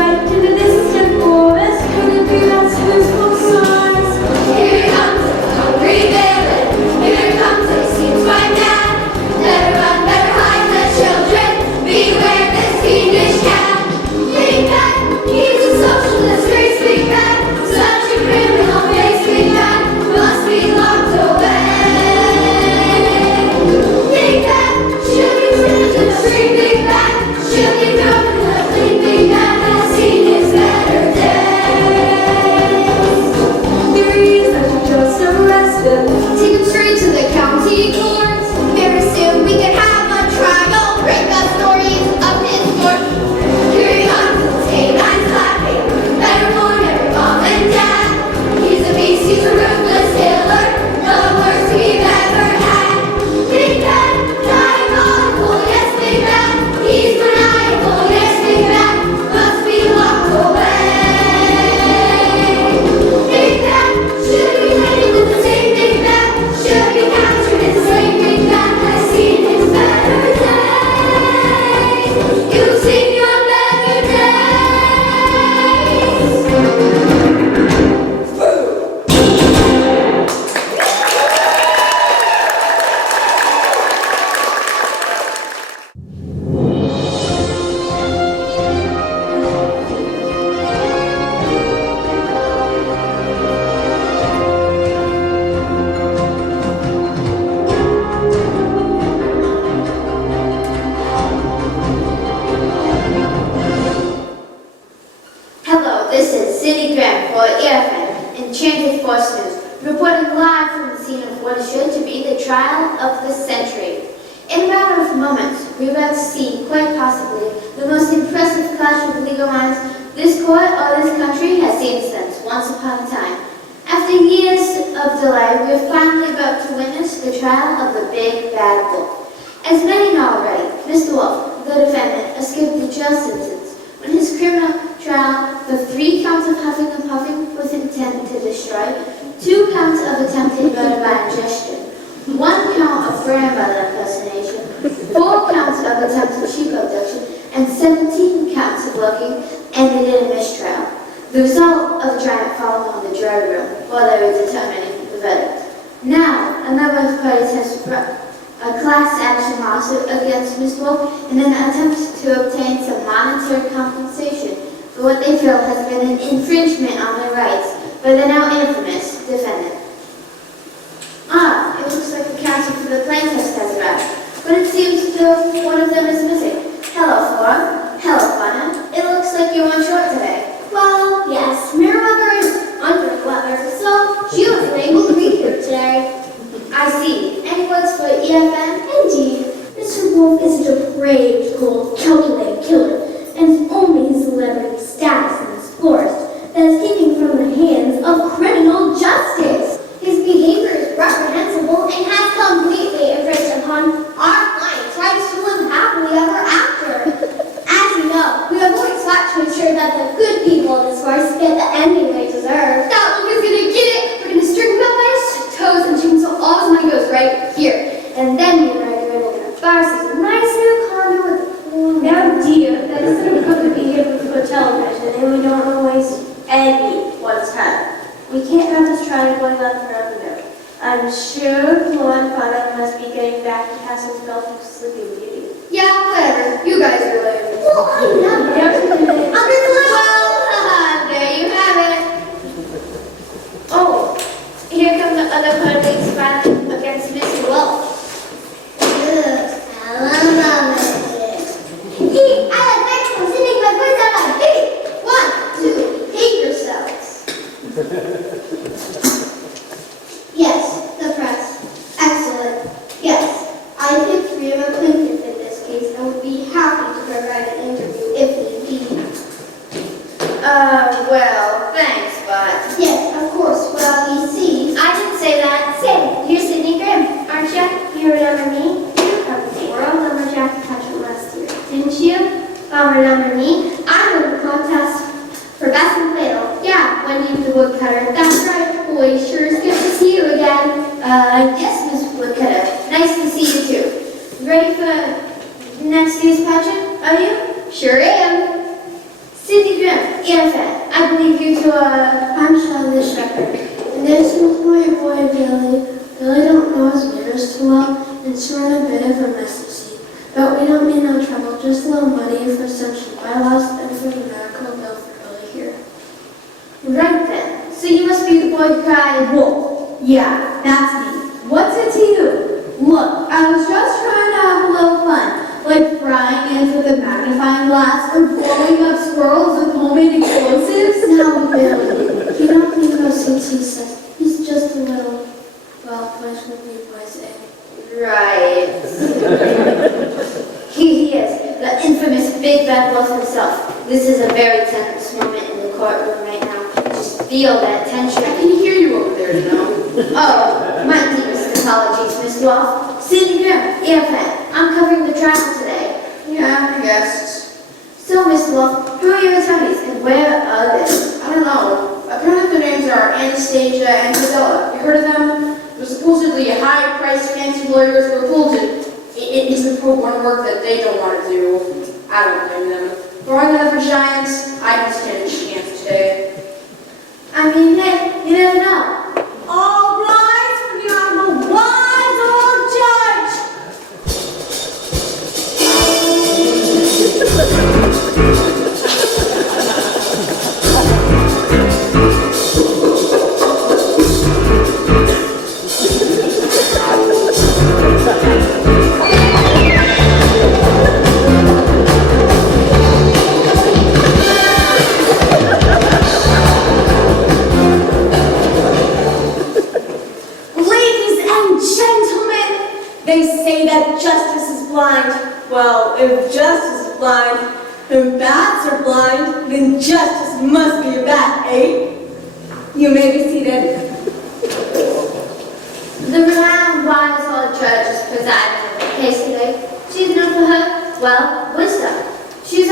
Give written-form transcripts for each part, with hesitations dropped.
right in the distant forest, couldn't be that wistful sighs. Here comes a hungry villain, here comes he seems quite mad. Better run, better hide the children, beware this fiendish cat. Big Bad, he's a socialist, race Big Bad, such a criminal face Big Bad, must be locked away. Big Bad, should be sent to the street Big Bad, should be thrown in the clean Big Bad, has seen his better days. Here he is that you just arrested. Take him straight to the county court. Very soon we can have a trial. Break the stories of his court. Here he comes, his canines clapping. Better warn every mom and dad. He's a beast, he's a ruthless killer. The worst we've ever had. Big Bad, diabolical, yes, Big Bad. He's maniacal, yes, Big Bad. Must be locked away. Big Bad, should be taken to the same Big Bad. Should be captured in the same Big Bad. Has seen his better days. You've seen your better Hello, this is Cindy Graham for EFN and Transit Force News, reporting live from the scene of what is sure to be the trial of the century. In a matter of moments, we're about to see, quite possibly, the most impressive clash of legal minds this court or this country has seen since once upon a time. After years of delay, we're finally about to witness the trial of the Big Bad Wolf. As many know already, Mr. Wolf, the defendant, escaped the jail sentence when his criminal trial for 3 counts of huffing and puffing with intent to destroy, 2 counts of attempted murder by ingestion, 1 count of grandmother impersonation, 4 counts of attempted sheep abduction, and 17 counts of looking ended in a mistrial. The result of the trial followed on the jury room while they were determining the verdict. Now, a number of parties has brought a class action lawsuit against Ms. Wolf in an attempt to obtain some monetary compensation for what they feel has been an infringement on their rights by the now infamous defendant. It looks like the counsel for the plaintiffs has arrived, but it seems as though one of them is missing. Hello, Forum. Hello, Fauna. It looks like you're on short today. Well, yes, Meriwether is under the weather, so she wasn't able to be here today. I see. Any words for EFN? Indeed, Mr. Wolf is a depraved, cold, calculated killer, and it's only his celebrity status in this forest that is keeping him from the hands of criminal justice. His behavior is reprehensible and has completely infringed upon our client's rights to live happily ever after. As you know, we have always sought to ensure that the good people in this forest get the ending they deserve. That Wolf is gonna get it! We're gonna string him up by his toes and chainsaw all his money goes right here. And then we and I are going to buy us a nice new condo with a pool. Now, dear, that isn't good to be here for television, and we don't always anyone's time. We can't have this trial going on forever now. I'm sure Flo and Fauna must be getting back to Castle's from Sleeping Beauty. Yeah, whatever. You guys are lame. Well, I know. Well, there you have it. Oh, here come the other parties filing against Mr. Wolf. I love it. Hey, I like Maximum sending my voice out loud. Hey, 1, 2, hate yourselves. yes, the press. Excellent. Yes, I think free of a plaintiff in this case and would be happy to provide an interview if need be. Well, thanks, but... Yes, of course. Well, you see, I didn't say that. Say, you're Sydney Grimm, aren't you? You remember me? You were the World Lumberjack pageant last year, didn't you? Remember me? I won the contest for best in Plato. Yeah, Wendy the Woodcutter. That's right, boy. Sure is good to see you again. Yes, Miss Woodcutter. Nice to see you too. Ready for next year's pageant, are you? Sure am. Cindy Grimm, Earfan, I believe you to I'm Charlie Shepherd, and this is my boy Billy. Billy don't know his manners too well, and so we're in a bit of a messy scene. But we don't mean no trouble, just a little money for some cheap bylaws and for the medical bill for Billy here. Right then. So you must be the boy who cried wolf. Yeah, that's me. What's it to you? Look, I was just trying to have a little fun, like frying ants with a magnifying glass or blowing up squirrels with homemade explosives. Now, Billy, you don't need no sense, he says. He's just a little, well, what would be boys say? Right. Here he is, the infamous Big Bad Wolf himself. This is a very tense moment in the courtroom right now. Just feel that tension. I can hear you over there, you know. Oh, my deepest apologies, Miss Wolf. Sitting here, Earfan. I'm covering the trial today. Yeah, I guess. So, Miss Wolf, who are your attorneys and where are they? I don't know. Apparently their names are Anastasia and Priscilla. You heard of them? They're supposedly high-priced fancy lawyers who are pulled into the pro bono work that they don't want to do. I don't blame them. Throwing another giants, I can stand a chance today. I mean, hey, you never know. All rise for the Honorable Wise Old Judge! They say that justice is blind. Well, if justice is blind, and bats are blind, then justice must be a bat, eh? You may be seated. The renowned wise old judge is presiding over the case today. She's known for her, well, wisdom. She's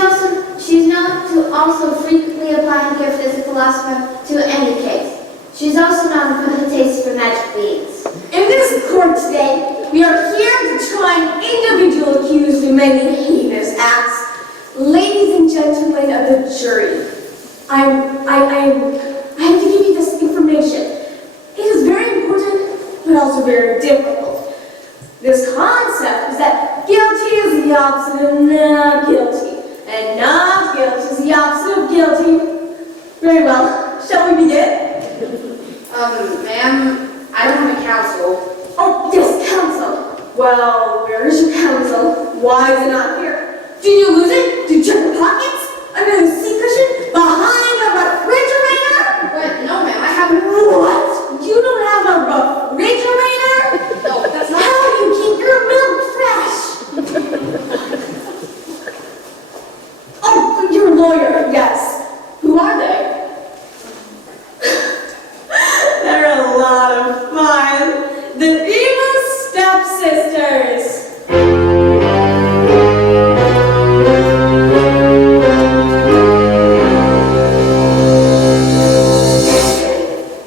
known to also frequently apply her gift as a philosopher to any case. She's also known for her taste for magic beans. In this court today, we are here to try an individual accused of many heinous acts. Ladies and gentlemen of the jury, I have to give you this information. It is very important, but also very difficult. This concept is that guilty is the opposite of not guilty, and not guilty is the opposite of guilty. Very well, shall we begin? Ma'am, I don't have a counsel. Oh, yes, counsel. Well, where is your counsel? Why is it not here? Did you lose it? Did you check your pockets? Under the seat cushion? Behind the refrigerator? What? No, ma'am, I haven't. What? You don't have a refrigerator? No, that's not. How do you keep your milk fresh? Oh, your lawyer, yes. Who are they? They're a lot of fun. The evil stepsisters.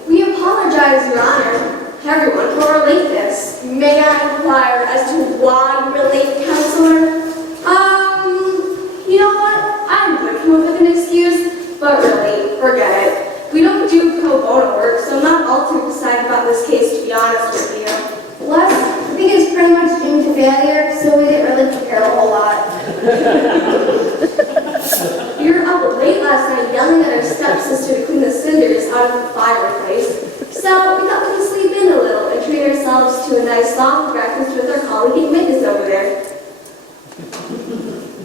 We apologize, Your Honor, everyone, for our lateness. May I inquire as to why you were late, Counselor? You know what? I would come up with an excuse, but really, forget it. We don't do pro bono work, so I'm not all too excited about this case, to be honest with you. Plus, I think it's pretty much doomed to failure, so we didn't really prepare a whole lot. You were up late last night yelling at our stepsister to clean the cinders out of the fireplace, so we thought we could sleep in a little and treat ourselves to a nice soft breakfast with our colleague at Mingus over there.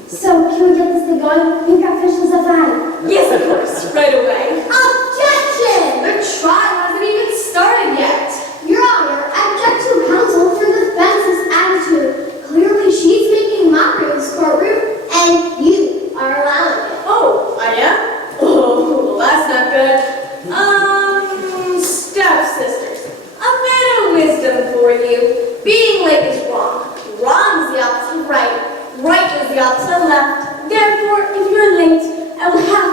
So, can we get this thing going? We've got officials at 5. Yes, of course, right away. Objection! The trial hasn't even started yet. Your Honor, I object to counsel for the defense's attitude. Clearly, she's making mockery of this courtroom, and you are allowing it. Oh, I am? Oh, well, that's not good. Stepsisters, a bit of wisdom for you. Being late is wrong. Wrong is the opposite of right. Right is the opposite of left. Therefore, if you're late, I will have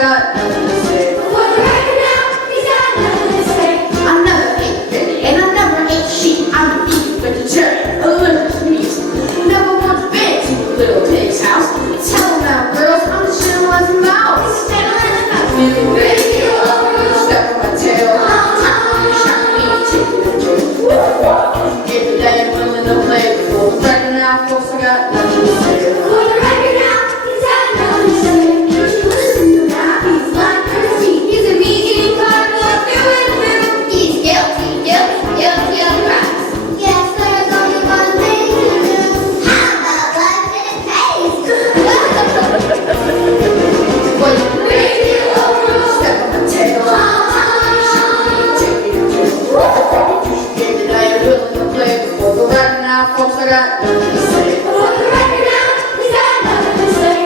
got nothing to say. For the record now, he's got nothing to say. I never ate Benny, and I never ate sheep. I'm a vegan vegetarian, allergic to meat. Never once been to a little pig's house. Tell them now, girls, I'm just chilling as a mouse. Feeling ready, step on my tail. Shock me, take it and drink. Give the day I'm willing to play. For the record now, folks, I got nothing to say. For the record now, he's got nothing to say. You should listen to that. He's like crazy. He's a meat-eating carnivore through and through. He's guilty of crimes. Yes, there's only one thing to do. How about life and it pays? Boy, you crazy, step on my tail. Shock me, take it and drink. You should give the day I'm willing to play. For the record now, folks, I got nothing to say. For the record now, he's got nothing to say.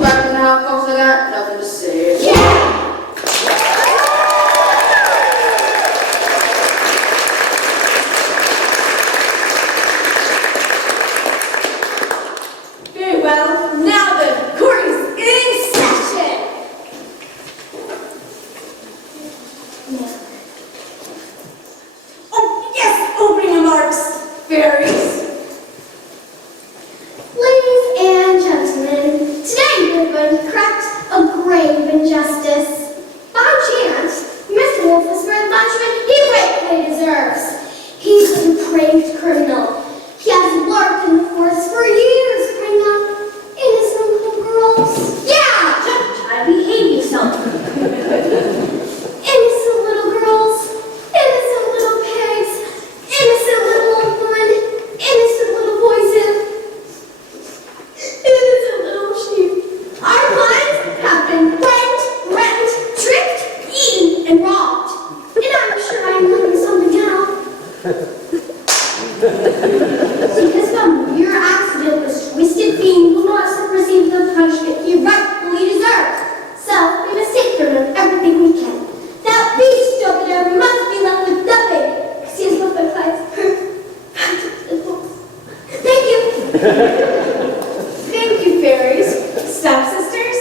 Right now, folks, I got nothing to say. Very well, now the court is in session. Oh, yes, opening remarks, fairies. Ladies and gentlemen, today we're going to correct a grave injustice. By chance, Mr. Wolf was spared the punishment he rightfully deserves. He's a depraved criminal. He has lurked in the forest for years, bringing up innocent little girls. Yeah, try to behave yourself. Innocent little girls, innocent little pigs, innocent little old women, innocent little poison, innocent little sheep. Our lives have been rent, tricked, eaten, and robbed. And I'm sure I'm learning something now. Because of a mere accident, this twisted fiend will not receive the punishment he rightfully deserves. So we must take from him everything we can. That beast over there must be left with nothing, because he has Muffet class. Thank you. Thank you, fairies. Stepsisters?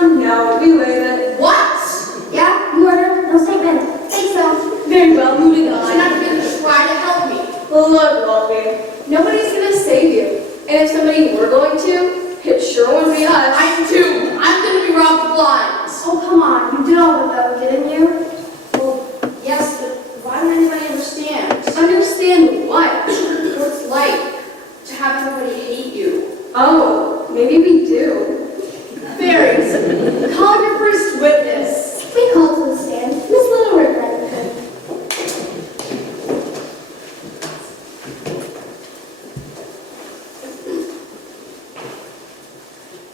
No, we waive it. What? Yeah, you order? No statement. Think so. Very well, moving You're on. not going to try to help me. Well, look, Wolfie, nobody's gonna save you. And if somebody were going to, it sure wouldn't be us. I am too. I'm going to be robbed blind. Oh, come on. You did all of that, didn't you? Well, yes, but why don't anybody understand? Understand what? What it's like to have everybody hate you. Oh, maybe we do. Fairies, call your first witness. We called to the stand. Miss Little Red Riding Hood.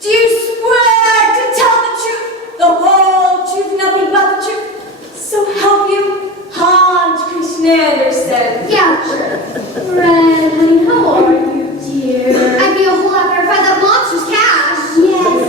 Do you swear to tell the truth, the whole truth, nothing but the truth? So help you, Hans Christian Andersen. Yeah, sure. Red, honey, how are you, dear? I'd be a whole lot better if I had that monster's cash. Yes.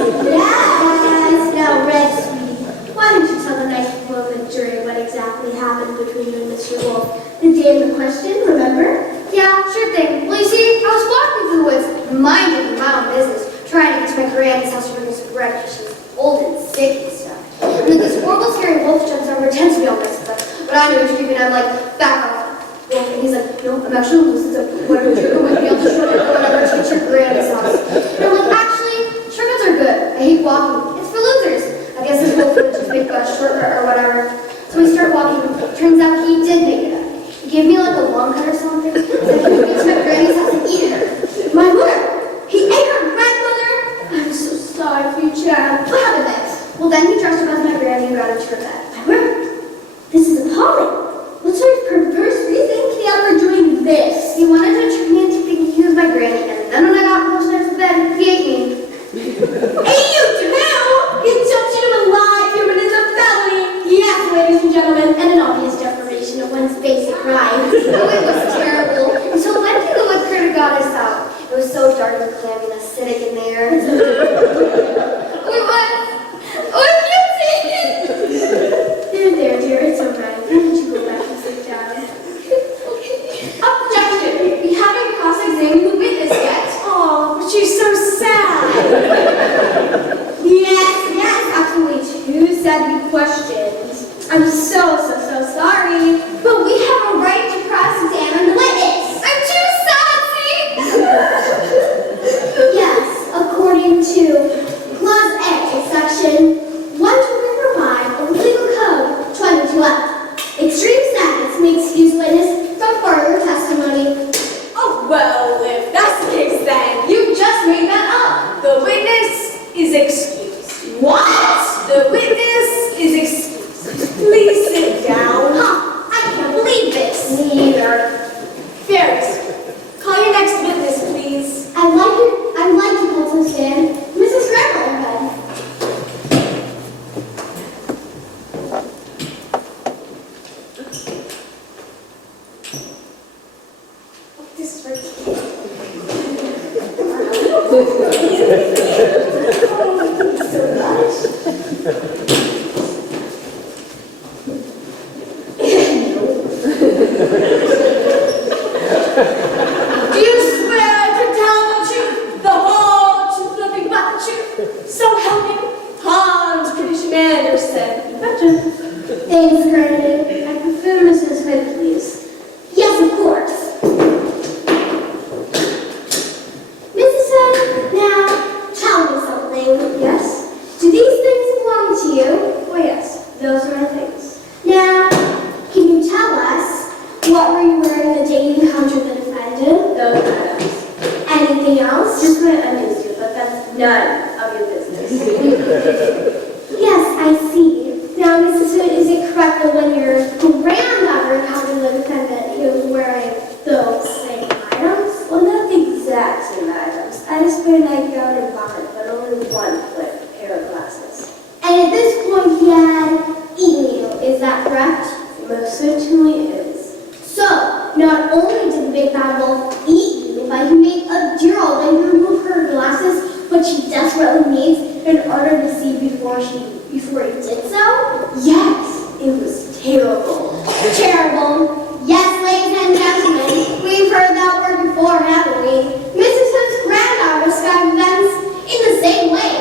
Now, Red, sweetie, why don't you tell the nice people of the jury what exactly happened between you and Mr. Wolf the day of the question, remember? Yeah, sure thing. Well, you see, I was walking through the woods, minding my own business, trying to get to my granny's house to bring us bread because she's old and sick and stuff. And then this horrible, scary wolf jumps over, pretends to be all nice and stuff. But I knew he was creeping, I'm like, back off. Wolf, and he's like, no, I'm actually loose. So whatever you're going with me, I'll just run or whatever to your granny's house. And I'm like, actually, shortcuts are good. I hate walking. It's for losers. I guess this wolf would just make a shortcut or whatever. So we start walking. Turns out he did make it up. He gave me like a long cut or something. So I could get to my granny's house and eat her. My word! He ate her grandmother! I'm so sorry for you, Chad. What happened next? Well, then he dressed up as my granny and got into her bed. My word! This is appalling! What sort of perverse reason can he have for doing this? He wanted to trick me into thinking he was my granny, and then when I got close to the bed, he ate me. Ate you too! Consumption of a live human is a felony! Yes, ladies and gentlemen, and an obvious deprivation of one's basic rights. Oh, it was terrible. me excuse witness from further testimony. Oh, well, if that's the case, then you just made that up. The witness is excused. What? The witness is excused. Please sit down. Huh, I can't believe this. Me either. Ferris, call your next witness, please. I'd like to call to stand Mrs. Grandmother. This is ridiculous. Do you swear to tell the truth, the whole truth, nothing but the truth? So help me, Hans Christian Andersen. Gotcha. Thanks, Granny. I prefer Mrs. Smith, please. Yes, of course. Mrs. Smith, now tell me something. Yes? Do these things belong to you? Oh, yes. Those are my things. Now, can you tell us what were you wearing the day you encountered the defendant? Those items. Anything else? Just my undies, too, but that's none of your business. Yes, I see. Now, Mrs. Smith, is it correct that when your granddaughter encountered the defendant, he was wearing those same items? Well, not the exact same items. I just wear a nightgown and bonnet, but only one pair of glasses. And at this point, he had eaten you. Is that correct? Most certainly is. So, not only did the big bad wolf eat you, but he made a dear old lady remove her glasses, which she desperately needs in order to see before he did so? Yes, it was terrible. Terrible. Yes, ladies and gentlemen, we've heard that word before, haven't we? Mrs. Smith's granddaughter described events in the same way.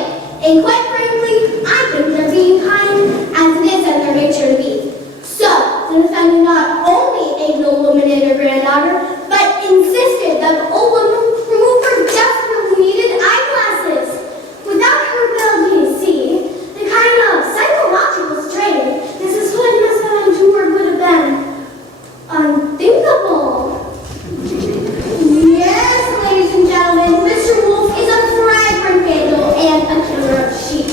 And quite frankly, I think they're being kind as it is in their nature to be. So, the defendant not only ate the old woman and her granddaughter, but insisted that the old woman remove her desperately needed eyeglasses. Without her ability to see, the kind of psychological strain Mrs. Hood must have endured would have been unthinkable. Yes, ladies and gentlemen, Mr. Wolf is a fragrant vandal and a killer of sheep.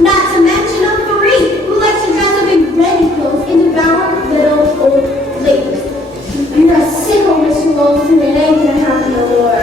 Not to mention a freak who likes to dress up in red clothes and devour little old ladies. You're a sicko, Mr. Wolf, and it ain't gonna happen no more.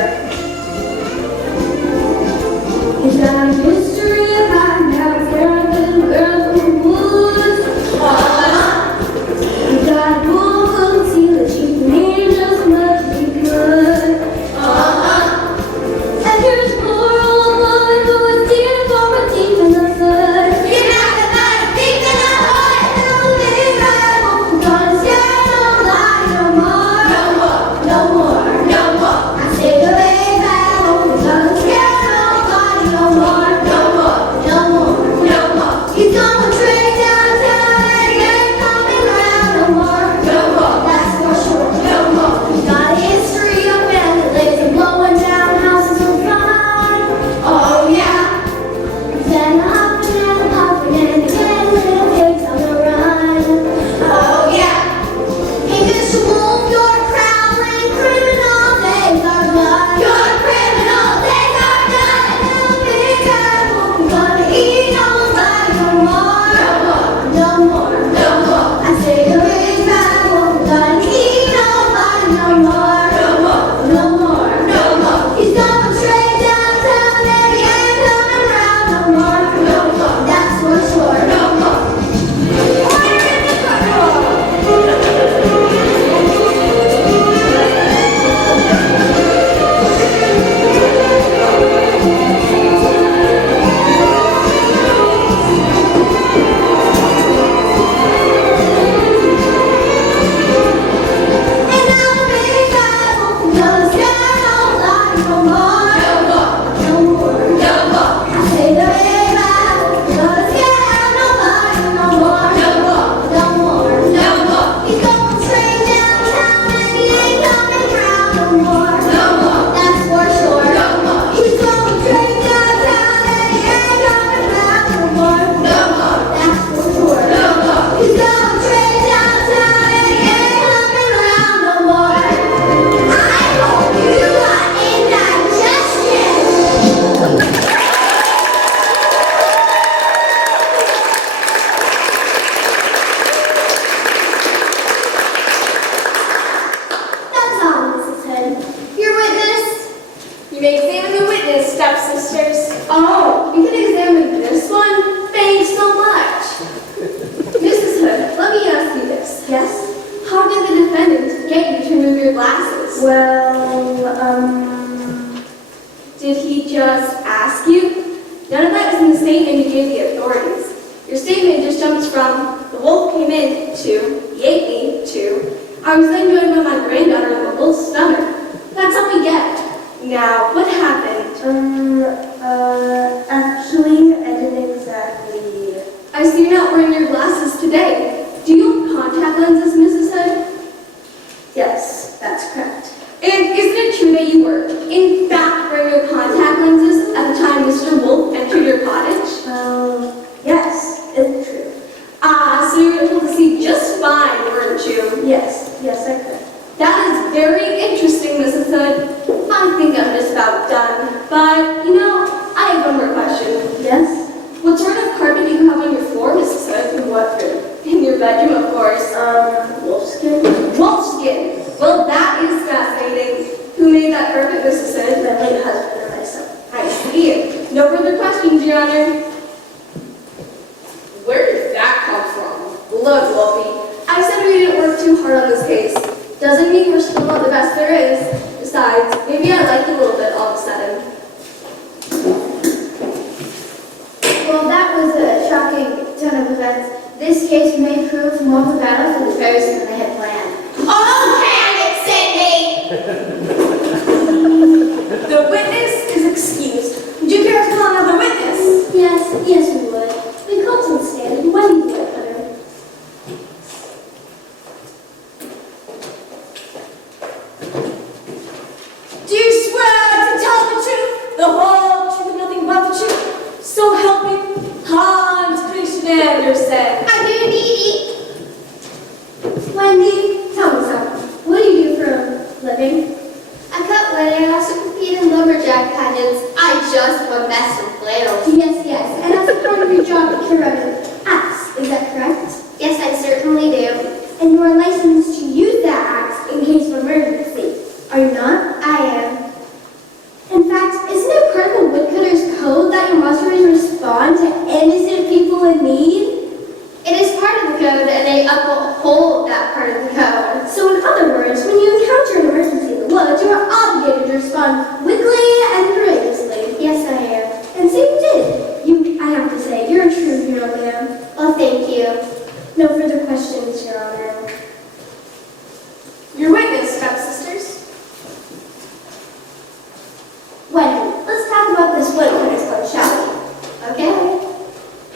Oh, you can examine this one? Thanks so much. Mrs. Hood, let me ask you this. Yes? How did the defendant get you to remove your glasses? Did he just ask you? None of that is in the statement you gave the authorities. Your statement just jumps from, the wolf came in, to, he ate me, to, I was then joined by my granddaughter in the wolf's stomach. That's all we get. Now, what happened? Actually, I didn't exactly. I see you're not wearing your glasses today. Do you have contact lenses, Mrs. Hood? Yes, that's correct. And isn't it true that you were, in fact, wearing your contact lenses at the time Mr. Wolf entered your cottage? Yes, it's true. Ah, so you were able to see just fine, weren't you? Yes, I could. That is very interesting, Mrs. Hood. I think I'm just about done. But, I have one more question. Yes? What sort of carpet do you have on your floor, Mrs. Hood? In what room? In your bedroom, of course. Wolfskin? Wolfskin. Well, that is fascinating. Who made that carpet, Mrs. Hood? My late husband and myself. I see. No further questions, Your Honor. Where did that come from? Look, Wolfie, I said we didn't work too hard on this case. Doesn't mean we're still not the best there is. Besides, maybe I like you a little bit all of a sudden. Well, that was a shocking turn of events. This case may prove more of a battle for the fairies than they had planned. The witness is excused. Would you care to call another witness? Yes, we would. We called to the stand. Why do you Woodcutter? Do you swear to tell the truth, the whole truth, and nothing but the truth? So help me, Hans Christian Andersen. I do indeed. Wendy, tell me something. What do you do for a living? I cut wood. I also compete in lumberjack pageants. I just won best in flails. Yes. And as a part of your job, you carry around an axe. Is that correct? Yes, I certainly do. And you are licensed to use that axe in case of emergency. Are you not? I am. In fact, isn't it part of the woodcutter's code that you must always respond to innocent people in need? It is part of the code, and they uphold that part of the code. So in other words, when you encounter an emergency in the woods, you are obligated to respond quickly and courageously. Yes, I am. And so you did. I have to say, you're a true hero, ma'am. Well, thank you. No further questions, Your Honor. Your witness, stepsisters. Wendy, let's talk about this woodcutter's code, shall we? Okay.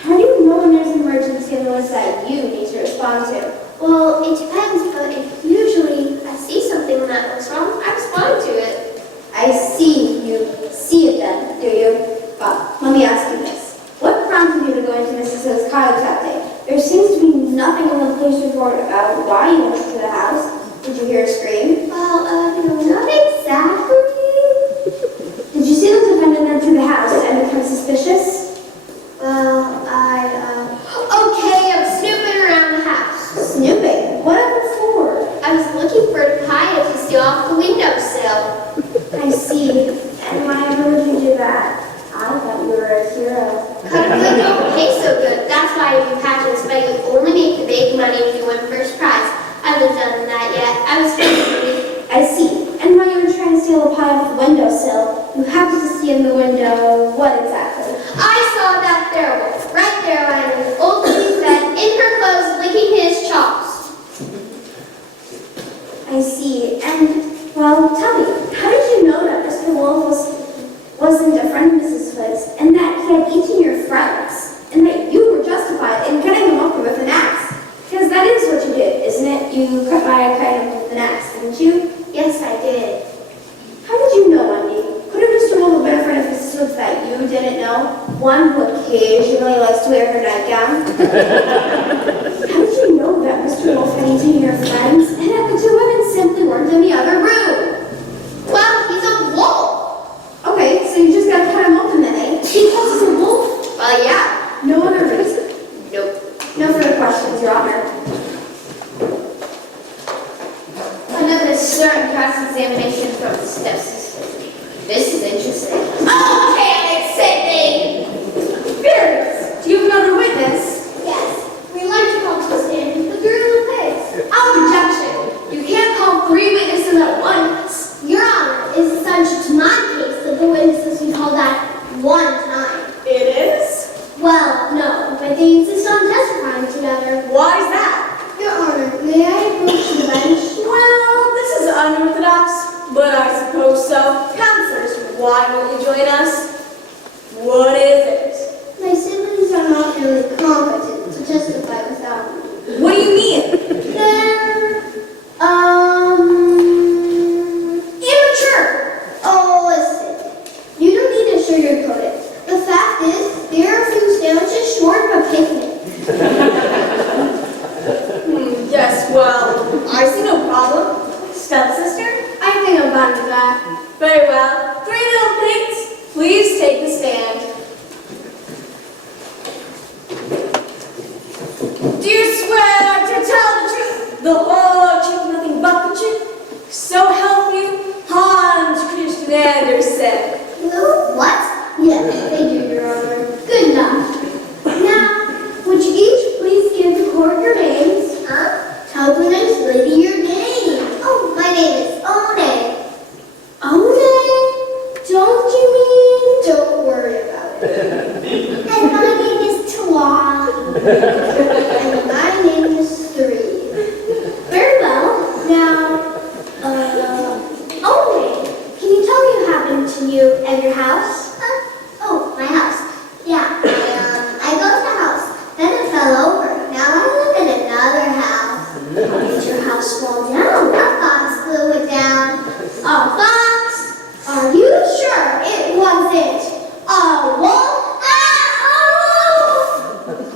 How do you know when there's an emergency in the woods that you need to respond to? Well, it depends, but if usually I see something that looks wrong, I respond to it. I see you see it then, do you? Well, let me ask you this. What prompted you to go into Mrs. Hood's cottage that day? There seems to be nothing in the police report about why you went to the house. Did you hear a scream? Well, not exactly. Did you see the defendant enter the house and become suspicious? Well, okay, I'm snooping around the house. Snooping? Whatever for? I was looking for a coyote to steal off the windowsill. I see. And why would you do that? I thought you were a hero. Cutterwood don't pay so good. That's why I do pageants, but you only make the big money if you win first prize. I haven't done that yet. I was trying I see. And while you were trying to steal a pie off the windowsill, you happened to see in the window what exactly? I saw that there wolf right there lying in the old lady's bed in her clothes licking his chops. I see. And, well, tell me, how did you know that Mr. Wolf wasn't a friend of Mrs. Hood's, and that he had eaten your friends, and that you were justified in cutting him open with an axe? Because that is what you did, isn't it? You cut my kite open with an axe, didn't you? Yes, I did. How did you know, Wendy? Couldn't Mr. Wolf have been a friend of Mrs. Hood's that you didn't know? One who occasionally likes to wear her nightgown? How did you know that Mr. Wolf had eaten your friends, and that the two women simply weren't in the other room? Well, he's a wolf. Okay, so you just gotta cut him open then, eh? Because he's a wolf? Well, yeah. No other reason? Nope. No further questions, Your Honor. Another stern cross-examination from the stepsister. This is interesting. Oh, damn it, Sydney! explain us? What is it? My siblings are not really competent to testify without me. What do you mean? They're, immature. Oh, listen. You don't need to sugarcoat it. The fact is, they're a few sandwiches short of a picnic. Yes, well, I see no problem. Stepsister? I think I'm fine with that. Very well. 3 little pigs, please take the stand. Do you swear to tell the truth, the whole truth, nothing but the truth? So help you, Hans Christian Andersen. What? Yes, thank you, Your Honor. Good enough. Now, would you each please give the court your names? Tell the next lady your name. Oh, my name is One. One? Don't you mean? Don't worry about it. And my name is Twa. And my name is Three. Very well. Now, Owen, can you tell me what happened to you at your house? Oh, my house. Yeah, I built a house. Then it fell over. Now I live in another house. How did your house fall down? A fox blew it down. A fox? Are you sure it wasn't a wolf?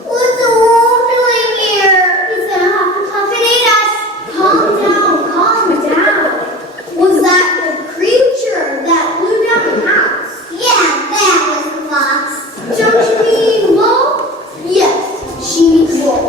What's the wolf doing here? He's gonna have to come and eat us. Calm down, calm down. Was that the creature that blew down the house? Yeah, that was the fox. Don't you mean wolf? Yes, she means wolf.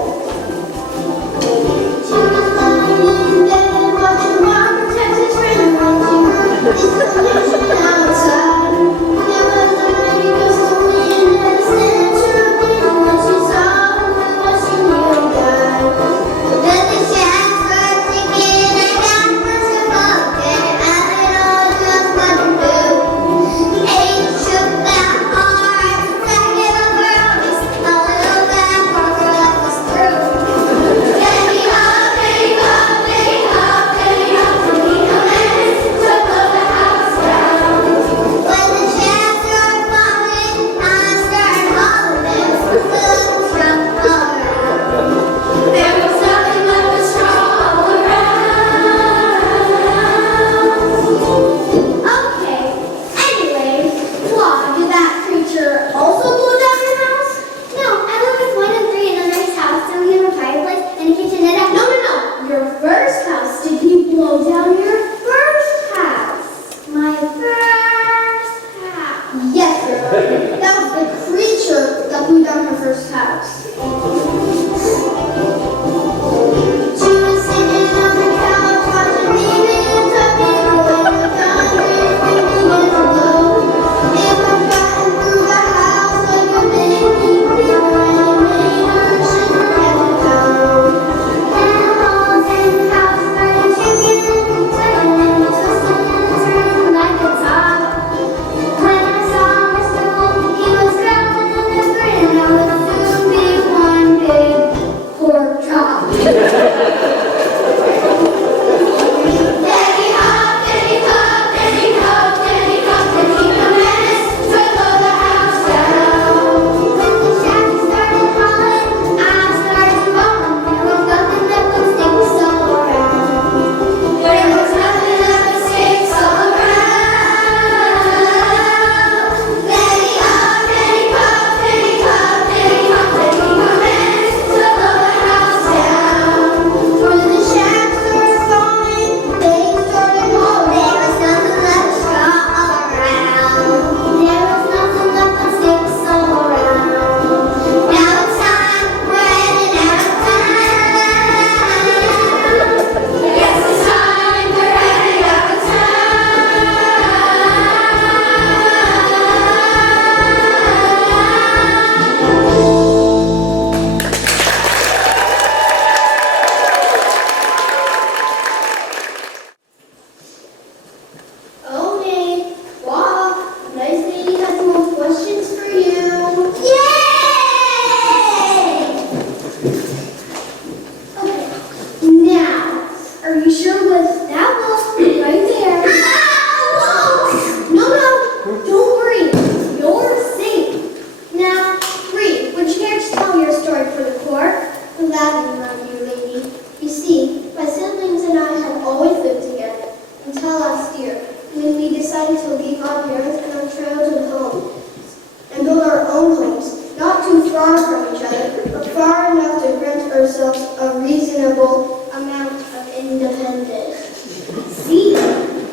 decided to leave our parents and our childhood home and build our own homes, not too far from each other, but far enough to grant ourselves a reasonable amount of independence. See?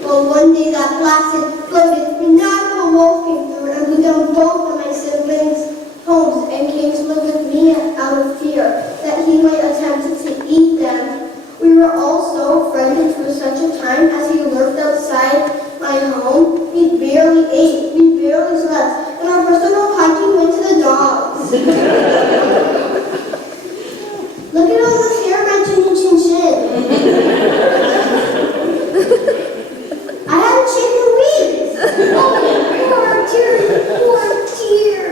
Well, one day that blasted, bloated, maniacal wolf came through and blew down both of my siblings' homes and came to live with me out of fear that he might attempt to eat them. We were all so frightened for such a time as he lurked outside my home. We barely ate, we barely slept, and our personal hygiene went to the dogs. Look at all this hair on chin chin chin. I haven't shaved in weeks. Oh, poor dear, poor dear.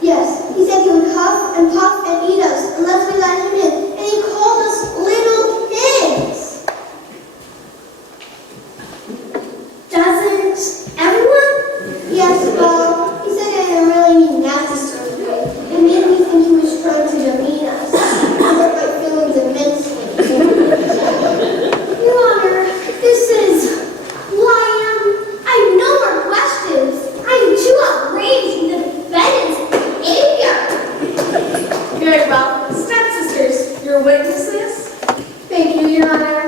Yes, he said he would huff and puff and eat us unless we let him in, and he called us little pigs. Doesn't everyone? Yes, well, he said it in a really nasty sort of way. It made me think he was trying to demean us. I hurt my feelings immensely. Your Honor, this is... Why, I have no more questions. I'm too outraged in the defendant's behavior. Very well. Stepsisters, your witnesses? Thank you, Your Honor.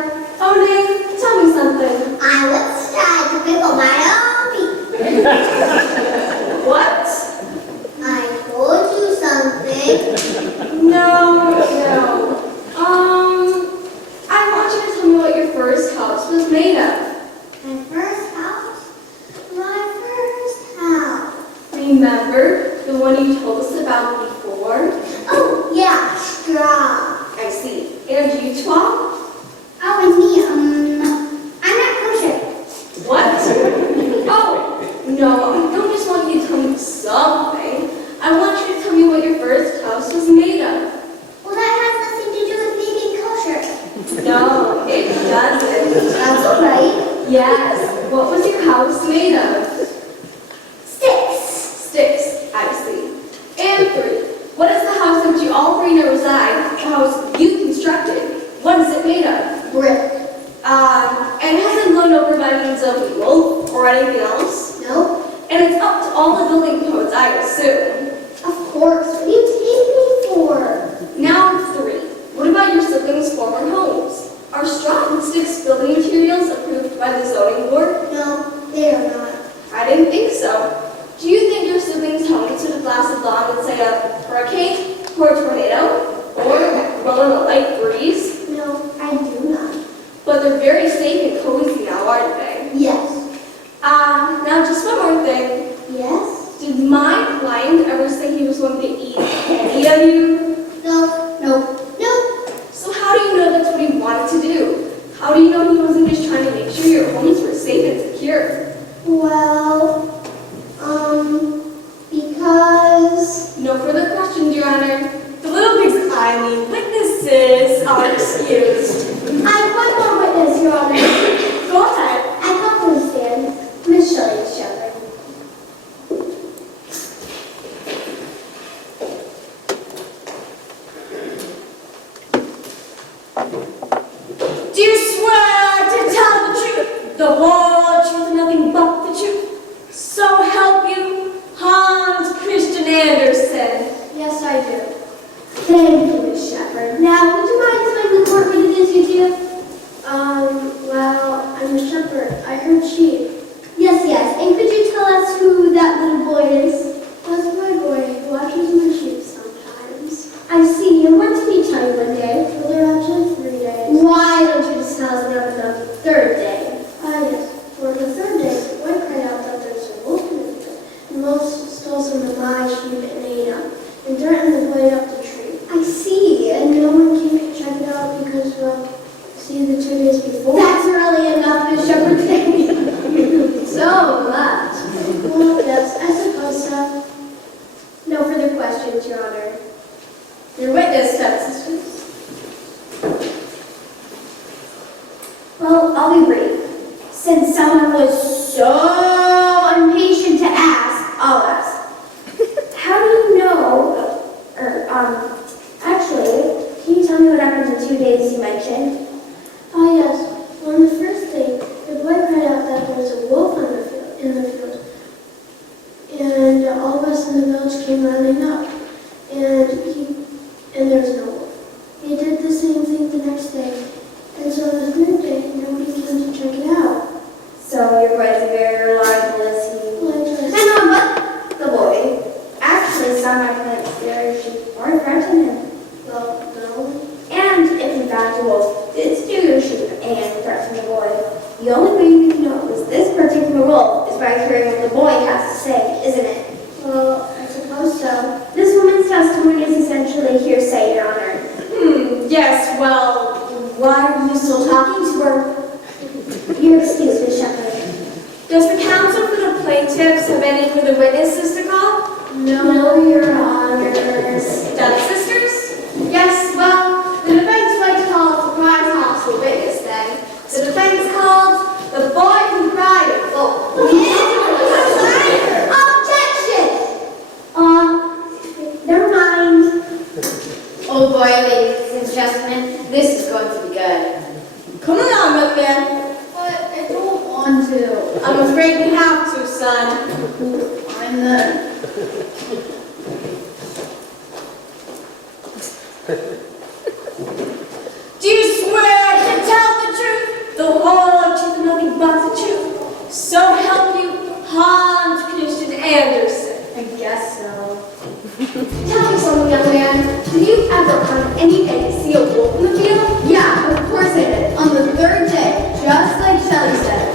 Oning, tell me something. I was trying to pickle my own meat. What? I told you something. No. I want you to tell me what your first house was made of. My first house? My first house. Remember the one you told us about before? Oh, yeah, straw. I see. And you, Twa? Oh, and me, I'm not kosher. What? Oh, no, I don't just want you to tell me something. I want you to tell me what your first house was made of. Well, that has nothing to do with me being kosher. No, it doesn't. That's all right. Yes. What was your house made of? Sticks. Sticks, I see. And 3. What is the house in which you all 3 know reside? The house you constructed. What is it made of? Brick. And it hasn't blown over by means of a wolf or anything else? No? And it's up to all the building codes, I assume. Of course. What do you take me for? Now 3. What about your siblings' former homes? Are straw and sticks building materials approved by the zoning board? No, they are not. I didn't think so. Do you think your siblings' homes would have lasted long in, say, a hurricane, or a tornado, or blowing a light breeze? No, I do not. But they're very safe and cozy now, aren't they? Yes. Now just one more thing. Yes? Did my client ever say he was going to eat any of you? No. No. No. So how do you know that's what he wanted to do? How do you know he wasn't just trying to make sure your homes were safe and secure? Well, because... No further questions, Your Honor. The little pigs, witnesses are excused. I have one more witness, Your Honor. Go ahead. I come from the stand. Miss Shelley Shepherd. Do you swear to tell the truth, the whole truth, and nothing but the truth? So help you, Hans Christian Andersen. Yes, I do. Thank you, Miss Shepherd. Now, would you mind explaining to the court what it is you do? Well, I'm a shepherd. I herd sheep. Yes. And could you tell us who that little boy is? That's my boy. He watches my sheep sometimes. I see. And what did he tell you one day? Well, there are actually 3 days. Why don't you just tell us about the third day? Yes. For the 3rd day, the boy cried out that there's a wolf in the field. And wolf stole some of my sheep and ate them, and threatened to blade up the tree. I see. And no one came to check it out because, well, see the 2 days before. That's really enough, Miss Shepherd. Thank you. So much. Well, yes, I suppose so. No further questions, Your Honor. Your witness, stepsisters. Well, I'll be brief. Since someone was so impatient to ask, I'll ask. How do you know, actually, can you tell me what happened in 2 days you mentioned? Yes. On the 1st day, the boy cried still talking to her. Your excuse, Miss Shepherd. Does the counsel for the plaintiffs have any for the witnesses to call? No, Your Honors. Stepsisters? Yes, well, the defense would like to call a surprise hostile witness then. The defense called the boy who cried at full. Objection! Never mind. Oh boy, ladies and gentlemen, this is going to be good. Come along, young man. But I don't want to. I'm afraid you have to, son. I'm the... Do you swear to tell the truth, the whole truth and nothing but the truth? So help you, Hans Christian Andersen. I guess so. Tell me something, young man. Did you ever on any day see a wolf in the field? Yeah, of course I did. On the third day, just like Shelley said.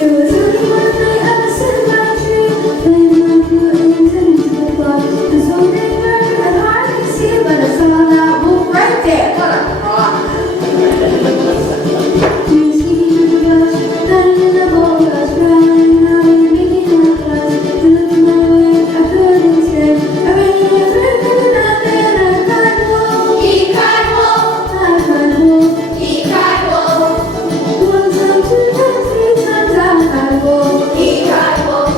It was early one night, I was sitting by a tree, playing my flute and listening to the clock. And so they were, I hardly see it, but I saw that wolf right there. What a rock. He was sneaking through the brush, hiding in the bulrush, growling and howling, making a fuss. He looked my way, I couldn't stay. I ran and I ran and I cried wolf. He cried wolf! I cried wolf. He cried wolf! 1 time, 2 times, 3 times, I cried wolf. He cried wolf!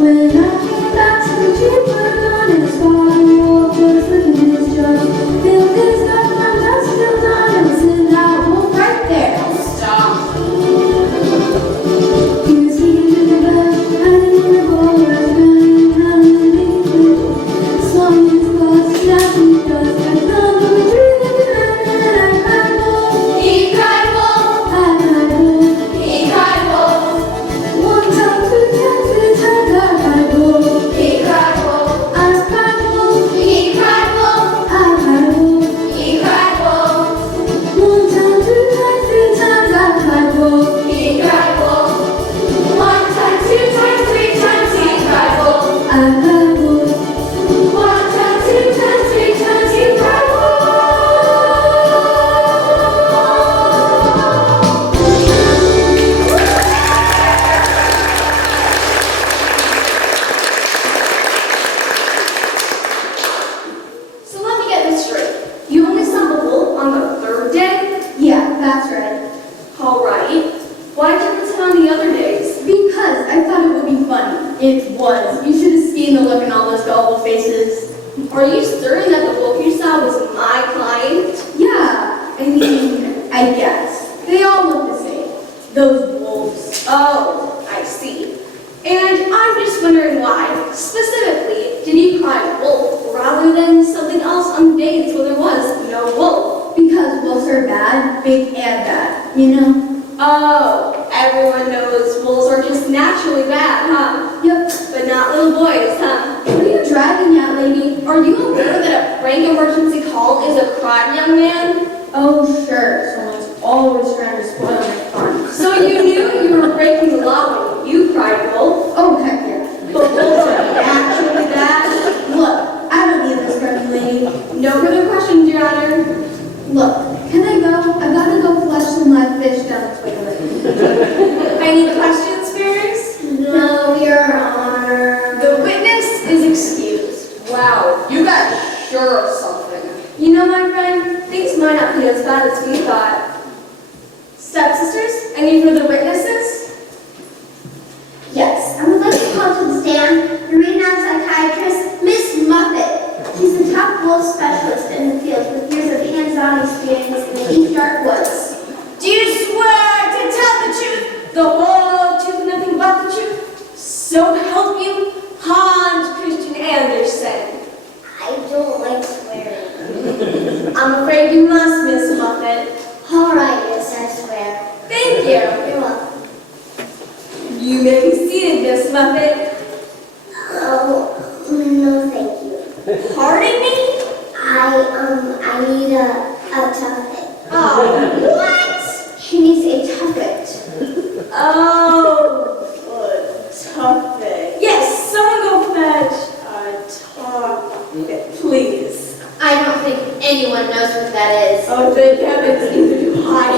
When I came back to the jeep, put it on and his father wolf was looking in his jug. Filled his cup, my glass filled on, and was in that wolf right there. Stop. He was sneaking through the brush, hiding in the bulrush, running and howling, making food. Swallowing his claws, snapping his jaws. I climbed up a tree looking at it, and I cried wolf. He cried wolf! I cried wolf. He cried wolf! 1 time, 2 times, 3 times, I cried wolf. He cried wolf! I cried wolf. He cried wolf! I cried wolf. He cried wolf! 1 time, 2 times, 3 times, I cried wolf. He cried wolf! 1 time, 2 times, 3 times, he cried wolf! I cried wolf. 1 time, 2 times, 3 times, he cried wolf! So let me get this straight. You only saw the wolf on the third day? Yeah, that's right. All right. Why didn't you tell on the other days? Because I thought it would be funny. It was. You should have seen the look on all those gullible faces. Are you certain that the wolf you saw was my client? Yeah, I mean, I guess. They all look the same. Those wolves. Oh, I see. And I'm just wondering why, specifically, did you cry wolf rather than something else on days when there was no wolf? Because wolves are bad, big and bad, you know? Oh, everyone knows wolves are just naturally bad, huh? Yep. But not little boys, huh? What are you driving at, lady? Are you aware that a prank emergency call is a crime, young man? Oh, sure. Someone's always trying to spoil my fun. So you knew you were breaking the law when you cried wolf? Oh, heck yeah. But wolves are naturally bad? Look, I don't need this from you, lady. No further questions, Your Honor. Look, can I go? I gotta go flush some live fish down the toilet. Any questions, Spears? No, Your Honor. The witness is excused. Wow, you got sure of something. You know, my friend, things might not be as bad as we thought. Stepsisters, any further witnesses? Yes, I would like to call to the stand the renowned psychiatrist, Miss Muffet. She's the top wolf specialist in the field with years of hands-on experience in the deep, dark woods. Do you swear to tell the truth, the whole truth, and nothing but the truth? So help you, Hans Christian Andersen. I don't like swearing. I'm afraid you must, Miss Muffet. All right, yes, I swear. Thank you. You're welcome. You may be seated, Miss Muffet. Oh, no, thank you. Pardon me? I need a tuffet. Oh, what? She needs a tuffet. Oh, good. Tuffet. Yes, someone go fetch a tuffet, please. I don't think anyone knows what that is. Oh, thank heavens, neither do I.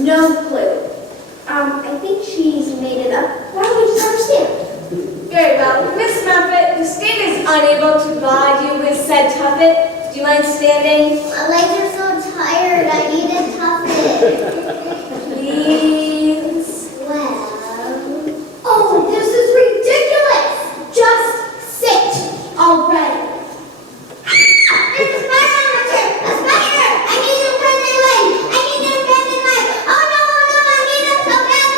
No clue. I think she's made it up. Why don't we just understand? Very well. Miss Muffet, the state is unable to provide you with said tuffet. Do you mind standing? My legs are so tired. I need a tuffet. Please. Well, Oh, this is ridiculous! Just sit already. there's a spider on the chair. A spider! I need to press my leg. I need to press my leg. Oh no, I need it so bad.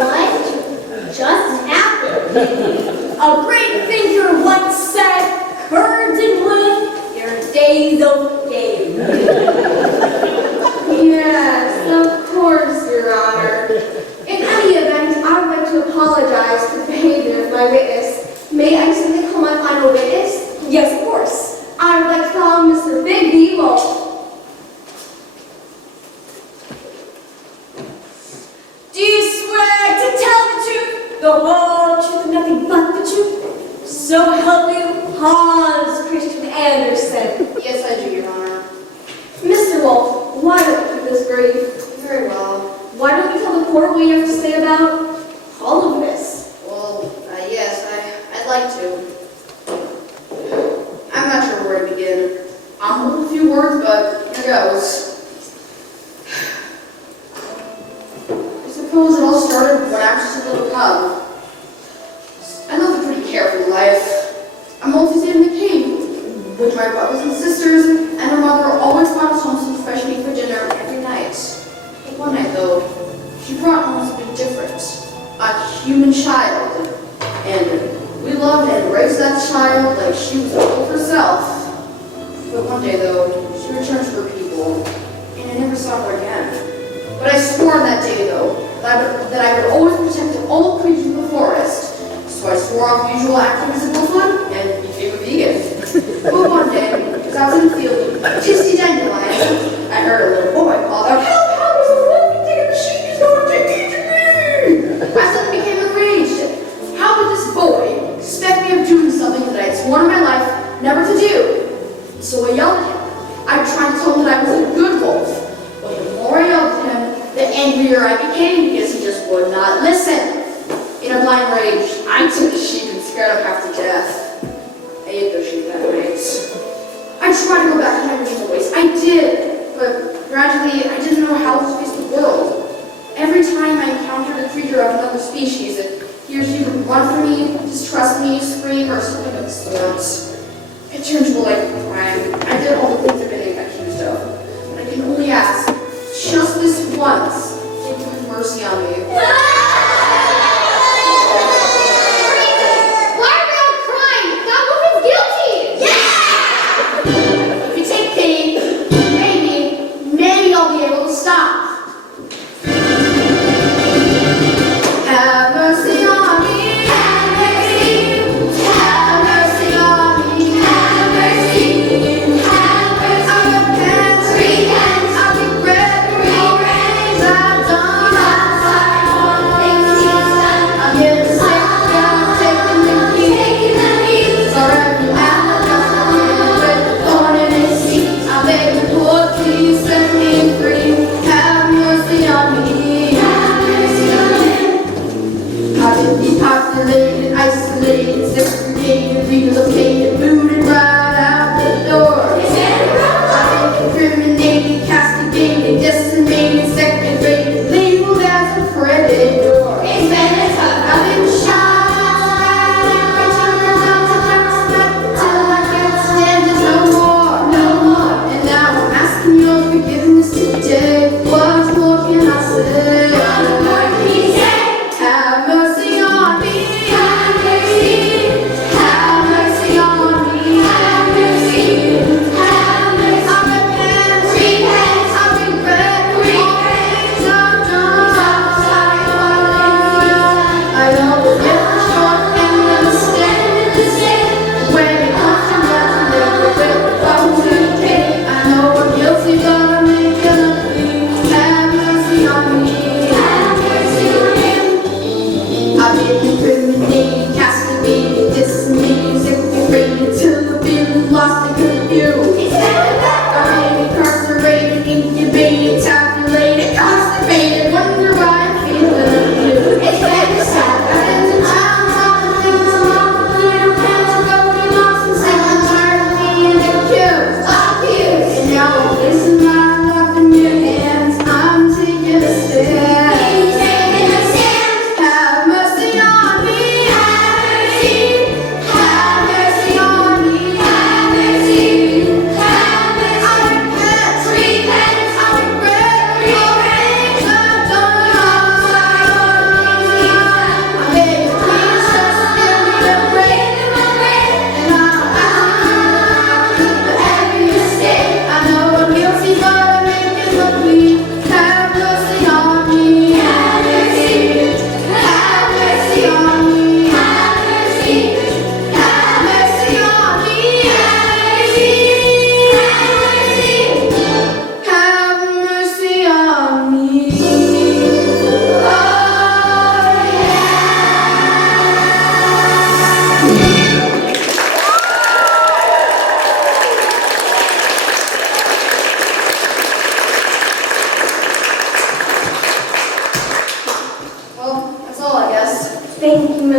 What just happened? A great thinker once said, "Curds and wood, your days of game." Yes, of course, Your Honor. In any event, I would like to apologize for the behavior of my witness. May I simply call my final witness? Yes, of course. I would like to call Mr. Big Beagle. Do you swear to tell the truth, the whole truth, and nothing but the truth? So help you, Hans Christian Andersen. Yes, I do, Your Honor. Mr. Wolf, why don't you keep this brief? Very well. Why don't you tell the court what you have to say about all of this? Well, yes, I'd like to. I'm not sure where to begin. I'll hold a few words, but here goes. I suppose it all started when I was just a little cub. I lived a pretty carefree life. I mostly stayed in the cave with my brothers and sisters, and my mother always brought us home some fresh meat for dinner every night. But one night, though, she brought home something different. A human child. And we loved and raised that child like she was a wolf herself. But one day, though, she returned to her people, and I never saw her again. But I swore on that day, though, that I would always protect all creatures in the forest. So I swore off usual activities of wolfhood and became a vegan. But one day, as I was in the field with tasty dandelions, I heard a little boy call out, "Help, help, there's a wolf taking the sheep, he's going to eat me!" I suddenly became enraged. How could this boy expect me of doing something that I had sworn in my life never to do? So I yelled at him. I tried to tell him that I was a good wolf. But the more I yelled at him, the angrier I became because he just would not listen. In a blind rage, I took the sheep and scared them half to death. I ate those sheep that night. I tried to go back to my original ways. I did. But gradually, I didn't know how to face the world. Every time I encountered a creature of another species, he or she would run from me, distrust me, scream, or something of the sort. It turned to a life of crime. I did all the things I've been accused of. But I can only ask, just this once, take mercy on me. Why are we all crying? That woman's guilty! If you take pity, maybe I'll be able to stop. Have mercy on me, have mercy, have mercy on me, have mercy, have mercy. I repent, I regret all things I've done. I'm here to say I'm taking the keys. Sorry, I'm with thorn in his seat. I beg the Lord, please set me free. Have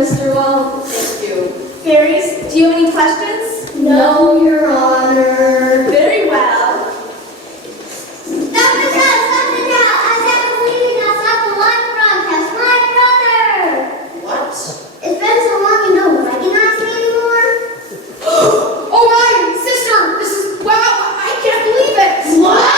Mr. Wolf. Thank you. Fairies, do you have any questions? No, Your Honor. Very well. Stop the cat! Stop the cat! As I was leaving us at the live broadcast, my brother! What? It's been so long you don't recognize me anymore? Oh my sister! This is wow! I can't believe it! What?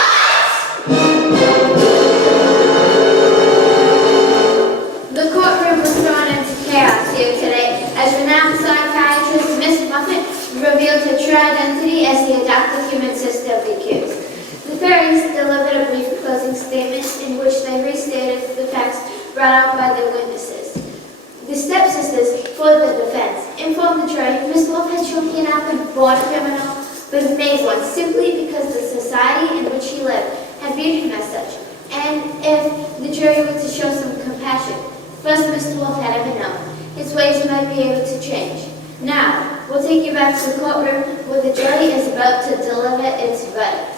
The courtroom was thrown into chaos here today as renowned psychiatrist Miss Muffet revealed her true identity as the adopted human sister of the accused. The fairies delivered a brief closing statement in which they restated the facts brought out by their witnesses. The stepsisters for the defense informed the jury Miss Wolf had shown he had not been born a criminal, but made one simply because the society in which he lived had viewed him as such. And if the jury were to show some compassion, first Mr. Wolf had ever known, his ways might be able to change. Now, we'll take you back to the courtroom where the jury is about to deliver its verdict.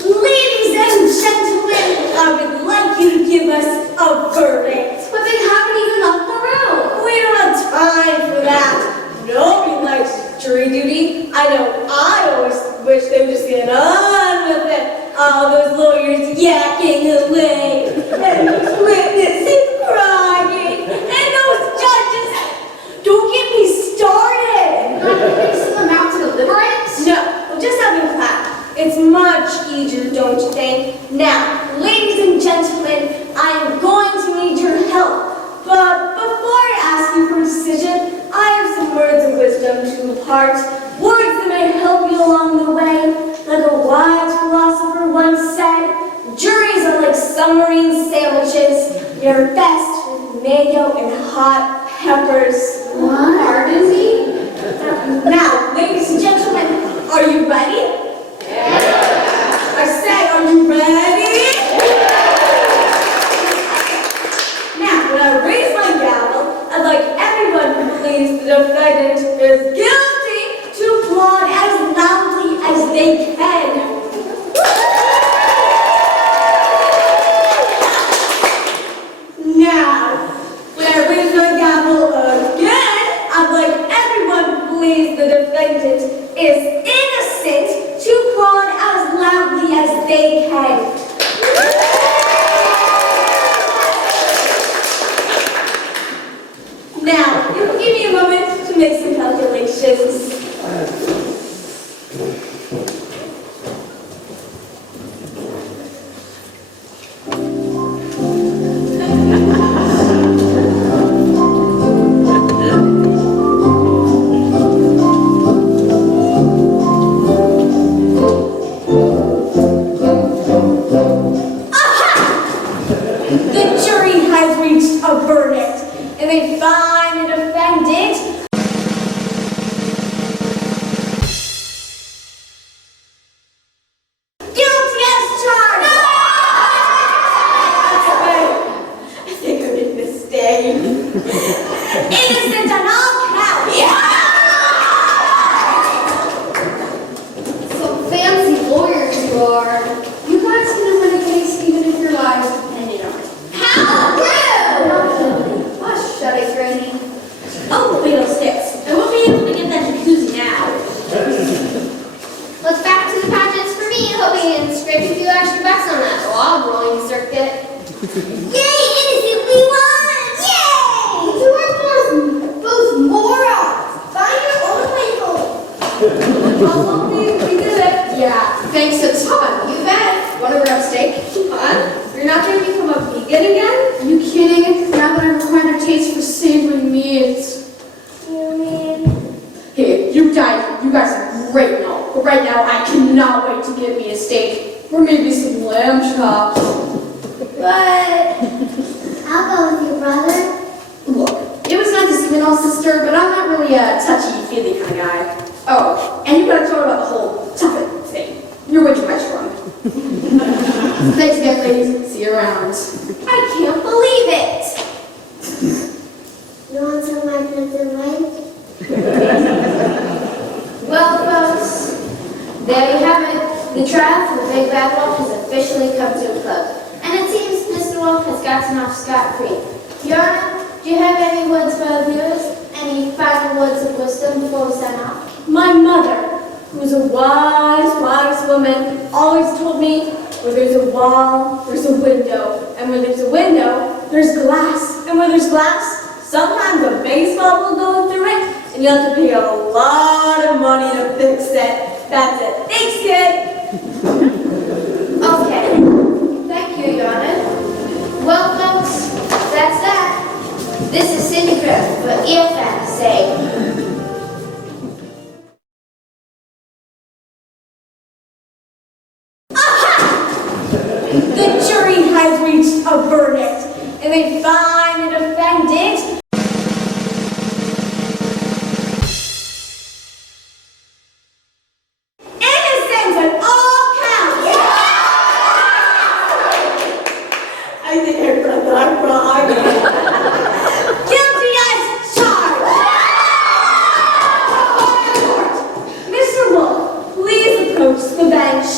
Ladies and gentlemen, I would like you to give us a verdict. But they haven't even left the room. We don't have time for that. Nobody likes jury duty. I know I always wish they would just get on with it. All those lawyers yakking away, and those witnesses crying, and those judges. Don't get me started. Not fixing them out to deliberate? No, we're just having class. It's much easier, don't you think? Now, ladies and gentlemen, I am going to need your help. But before I ask you for a decision, I have some words of wisdom to impart. Words that may help you along the way. Like a wise philosopher once said, juries are like submarine sandwiches. They're best with mayo and hot peppers. Pardon me? Now, ladies and gentlemen, are you ready? I say, are you ready? Now, when I raise my gavel, I'd like everyone who believes the defendant is guilty to applaud as loudly as they can. Now, when I raise my gavel again, I'd like everyone who believes the defendant is innocent to applaud as loudly as they can. Now, you can give me a moment to make some calculations. The jury has reached a verdict, and they find the defendant guilty as charged. I think I made a mistake. Innocent on all counts. Some fancy lawyers you are. You guys can win a case even if your lives depended on it. How rude! Hush, shut it, Granny. Oh, fiddlesticks. I won't be able to get that jacuzzi now. Look back to the pageants for me, hoping and scrape a few extra bucks on that log rolling circuit. Yay, innocent, we won! Yay! You are both morons. Find your own way home. we did it. Yeah, thanks a ton. You bet. Want to grab steak? Huh? You're not going to become a vegan again? You kidding? Now that I've acquired a taste for savory meats. You mean? Hey, you guys are great and all, but right now I cannot wait to get me a steak or maybe some lamb chops. But I'll go with you, brother. look, it was nice to see you and all, sister, but I'm not really a touchy-feely kind of guy. Oh, and you gotta talk about the whole Muffet thing. You're way too much fun. Thanks again, ladies. See you around. I can't believe it. You want some of my present light? Well, folks, there you have it. The trial for the Big Bad Wolf has officially come to a close. And it seems Mr. Wolf has gotten off scot-free. Your Honor, Do you have any words for our viewers? Any final words of wisdom before we sign off? My mother, who was a wise woman, always told me, where there's a wall, there's a window. And where there's a window, there's glass. And where there's glass, sometimes a baseball will go through it, and you'll have to pay a lot of money to fix it. That's it. Thanks, kid. Okay. Thank you, Your Honor. Well, folks, that's that. This is Cindy Griff for EFN saying, The jury has reached a verdict, and they find the defendant innocent on all counts. I think her brother, I'm wrong. Guilty as charged. Mr. Wolf, please approach the bench.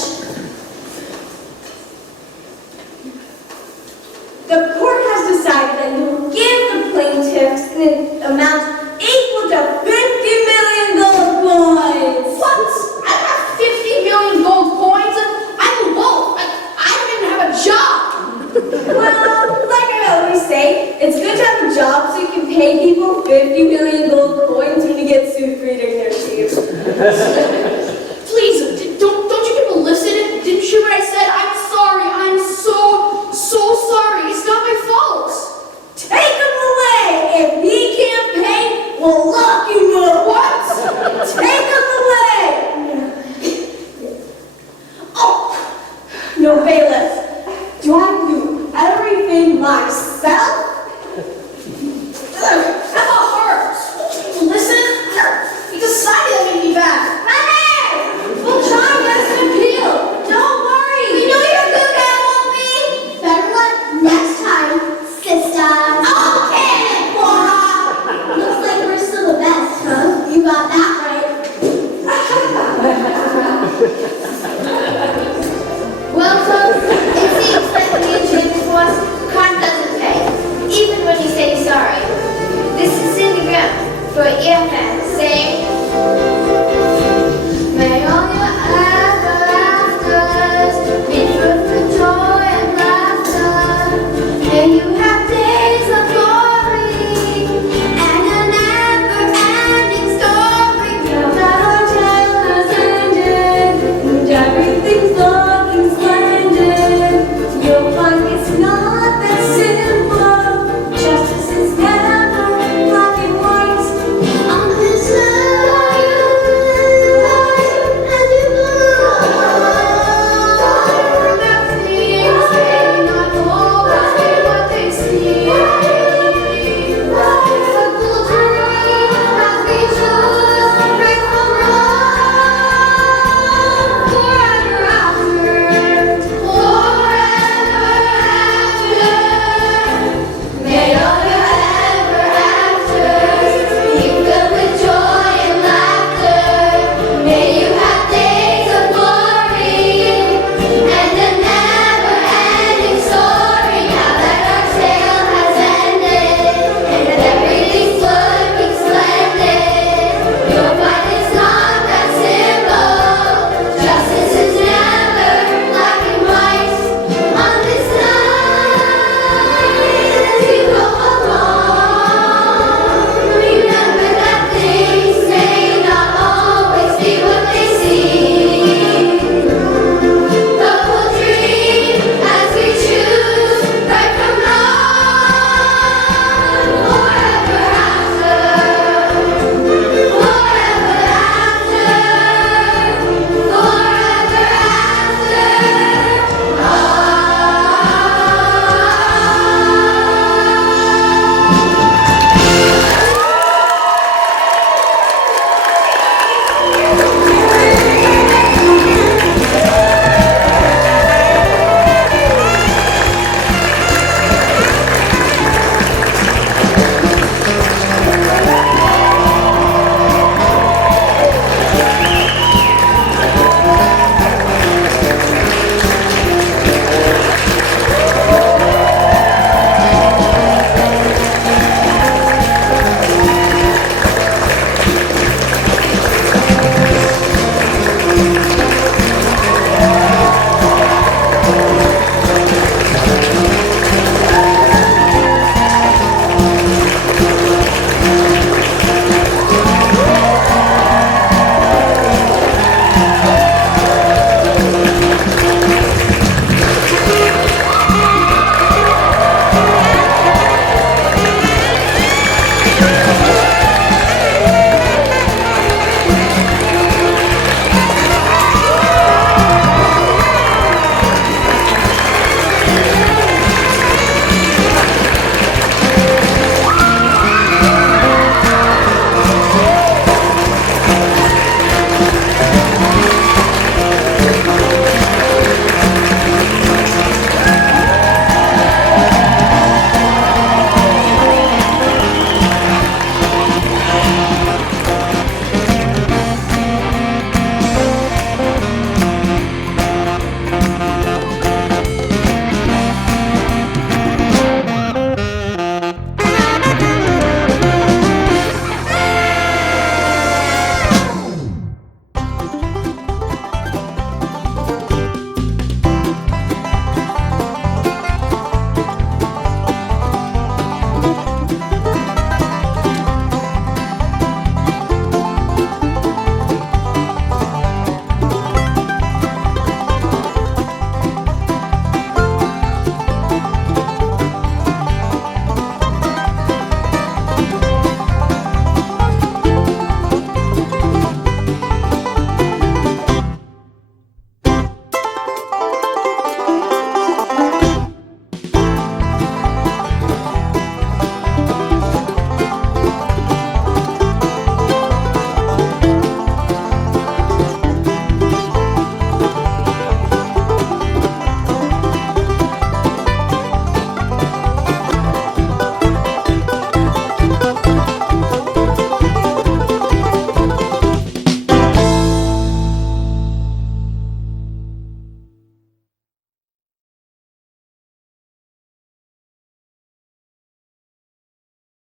The court has decided that you will give the plaintiffs an amount equal to 50 million gold coins. What? I have 50 million gold coins? I'm a wolf. I don't even have a job. Well, like I always say, it's good to have a job so you can pay people 50 million gold coins when you get sued for eating their sheep. Please, don't you people listen? Didn't you hear what I said? I'm sorry. I'm so sorry. It's not my fault. Take him away! If he can't pay, we'll lock him up! What? Take him away! Oh! No, bailiff. Do I do everything myself?